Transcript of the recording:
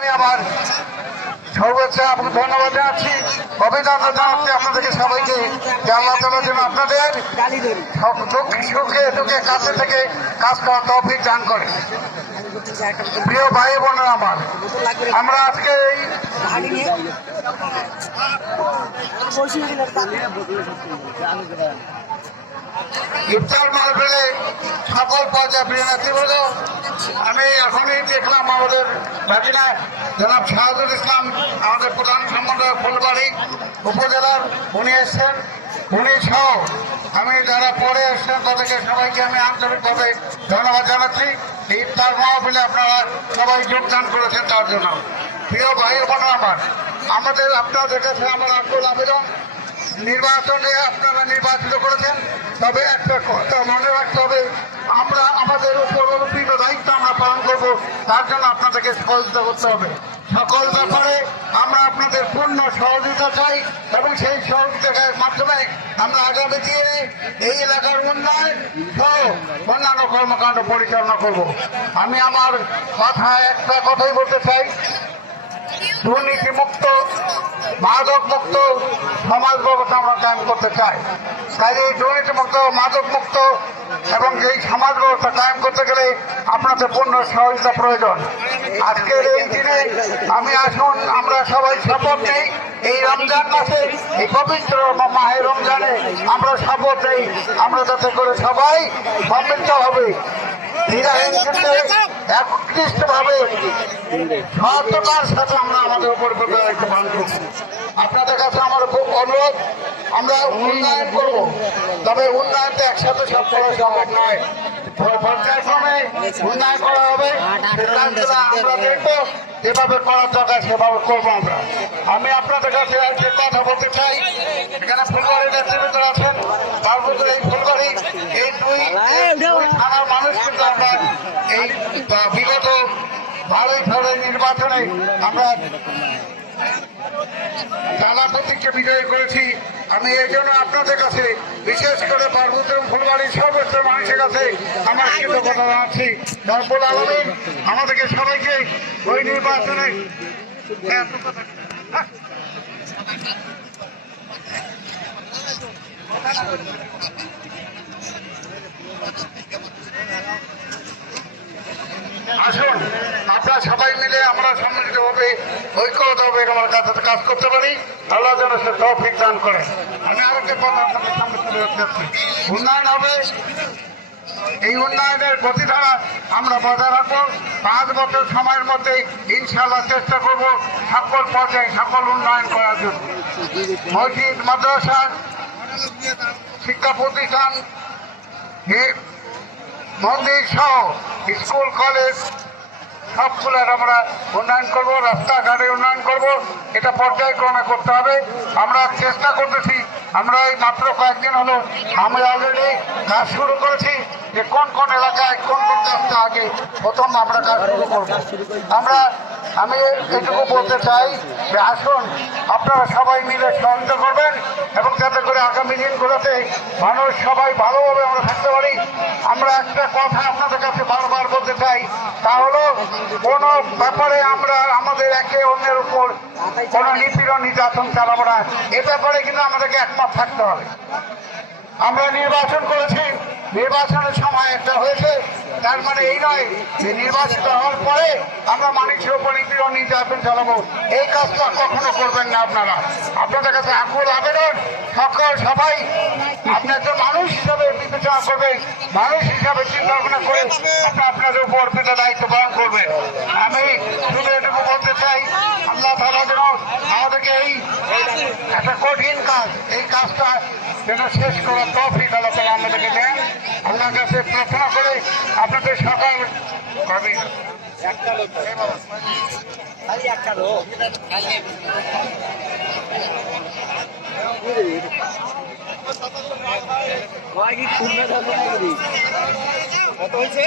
আমি আমার সর্বোচ্চ ধন্যবাদ জানাচ্ছি, অভিনন্দন জানাচ্ছি আপনাদেরকে সবাইকে। আল্লাহ তাআলা যেন আপনাদের সুখে দুঃখে কাছে থেকে কাজ করার তৌফিক দান করে। প্রিয় ভাই বোনেরা আমার, আমরা আজকে এই ইফতার মাহফিলে সকল পর্যায়ে প্রিয় নেতৃবৃন্দ, আমি এখনই দেখলাম আমাদের ভাগিনা জনাব শাহাদুল ইসলাম, আমাদের প্রধান সম্পাদক ফুলবাড়ি উপজেলার, উনি এসছেন। উনি সহ আমি যারা পরে এসছেন তাদেরকে সবাইকে আমি আন্তরিকভাবে ধন্যবাদ জানাচ্ছি। ইফতার মাহফিলে আপনারা সবাই যোগদান করেছেন তার জন্য। প্রিয় ভাই বোনেরা আমার, আপনাদের কাছে আমার আকুল আবেদন, নির্বাচনে আপনারা নির্বাচিত করেছেন, তবে একটা কথা মনে রাখতে হবে, আমরা আমাদের উপর অর্পিত দায়িত্ব আমরা পালন করব, তার জন্য আপনাদেরকে সহযোগিতা করতে হবে। সকল ব্যাপারে আমরা আপনাদের পূর্ণ সহযোগিতা চাই এবং সেই সহযোগিতার মাধ্যমে আমরা আগামী দিনে এই এলাকার উন্নয়ন সহ অন্যান্য কর্মকাণ্ড পরিচালনা করব। আমি আমার একটা কথাই বলতে চাই, দুর্নীতিমুক্ত মাদক মুক্ত সমাজ ব্যবস্থা আমরা কায়েম করতে চাই। তাই এই দুর্নীতিমুক্ত মাদক মুক্ত এবং এই সমাজ ব্যবস্থা কায়েম করতে গেলে আপনাদের পূর্ণ সহযোগিতা প্রয়োজন। আজকের এই দিনে আসুন আমরা সবাই শপথ নেই, এই রমজান মাসে এই পবিত্র মাহে রমজানে আমরা শপথ নেই, আমরা যাতে করে সবাই সমৃদ্ধ হবে, একত্রিষ্টভাবে সততার সাথে আমরা আমাদের উপর দায়িত্ব পালন করব। আপনাদের কাছে আমার খুব অনুরোধ, আমরা উন্নয়ন করব, তবে উন্নয়ন তো একসাথে সব করা সম্ভব নয়, পর্যায়ক্রমে উন্নয়ন করা হবে। আমরা দেখবো যেভাবে করার দরকার সেভাবে করবো আমরা। আমি আপনাদের কাছে একটা কথা বলতে চাই, এখানে ফুলবাড়ির নেতৃবৃন্দ আছেন, পার্বত্য এই ফুলবাড়ি এই দুই থানার মানুষ কিন্তু আমরা এই বিগত ভালোই নির্বাচনে আমরা থানাপতিকে বিজয়ী করেছি। আমি এই জন্য আপনাদের কাছে, বিশেষ করে পার্বত্য ফুলবাড়ির সর্বোচ্চ মানুষের কাছে আমার কৃতজ্ঞতা জানাচ্ছি। রব্বুল আলামিন আমাদেরকে সবাইকে ওই নির্বাচনে আসুন আপনারা সবাই মিলে আমরা সম্মিলিতভাবে ঐক্যবদ্ধভাবে আমার কাছে কাজ করতে পারি। আল্লাহ যেন সে তৌফিক দান করে। আমি আরেকটা কথা আপনাদের সামনে তুলে ধরতে, উন্নয়ন হবে, এই উন্নয়নের গতিধারা আমরা বজায় রাখবো। 5 বছর সময়ের মধ্যে ইনশাআল্লাহ চেষ্টা করব সকল পর্যায়ে সকল উন্নয়ন করার জন্য। মসজিদ, মাদ্রাসা, শিক্ষা প্রতিষ্ঠান, মন্দির সহ স্কুল কলেজ সবগুলোর আমরা উন্নয়ন করব, রাস্তাঘাটে উন্নয়ন করব। এটা পর্যায়ক্রমে করতে হবে। আমরা চেষ্টা করতেছি, আমরা এই মাত্র কয়েকদিন হলো আমি অলরেডি কাজ শুরু করেছি যে কোন কোন এলাকায় কোন কোন কাজটা আগে প্রথম আমরা কাজ শুরু করবো। আমি এটুকু বলতে চাই যে আসুন আপনারা সবাই মিলে সহযোগিতা করবেন এবং যাতে করে আগামী দিনগুলোতে মানুষ সবাই ভালোভাবে আমরা থাকতে পারি। আমরা একটা কথা আপনাদের কাছে বারবার বলতে চাই, তা হলো কোনো ব্যাপারে আমরা আমাদের একে অন্যের উপর কোনো নিপীড়ন নির্যাতন চালাবো না। এ ব্যাপারে কিন্তু আমাদেরকে একমত থাকতে হবে। আমরা নির্বাচন করেছি, নির্বাচনের সময় একটা হয়েছে, তার মানে এই নয় যে নির্বাচিত হওয়ার পরে আমরা মানুষের উপর নিপীড়ন নির্যাতন চালাবো। এই কাজটা কখনো করবেন না আপনারা। আপনাদের কাছে আকুল আবেদন, সবাই আপনার যে মানুষ হিসাবে বিবেচনা করবেন, মানুষ হিসাবে চিন্তা ভাবনা করে আপনাদের উপর অর্পিত দায়িত্ব পালন করবেন। আমি শুধু এটুকু বলতে চাই, আল্লাহ তাআলা যেন আমাদেরকে এই একটা কঠিন কাজ, এই কাজটা যেন শেষ করার তৌফিক আল্লাহ তাআলা আমাদেরকে দেন। আল্লাহর কাছে প্রার্থনা করে আপনাদের সকাল কবি কত হয়েছে?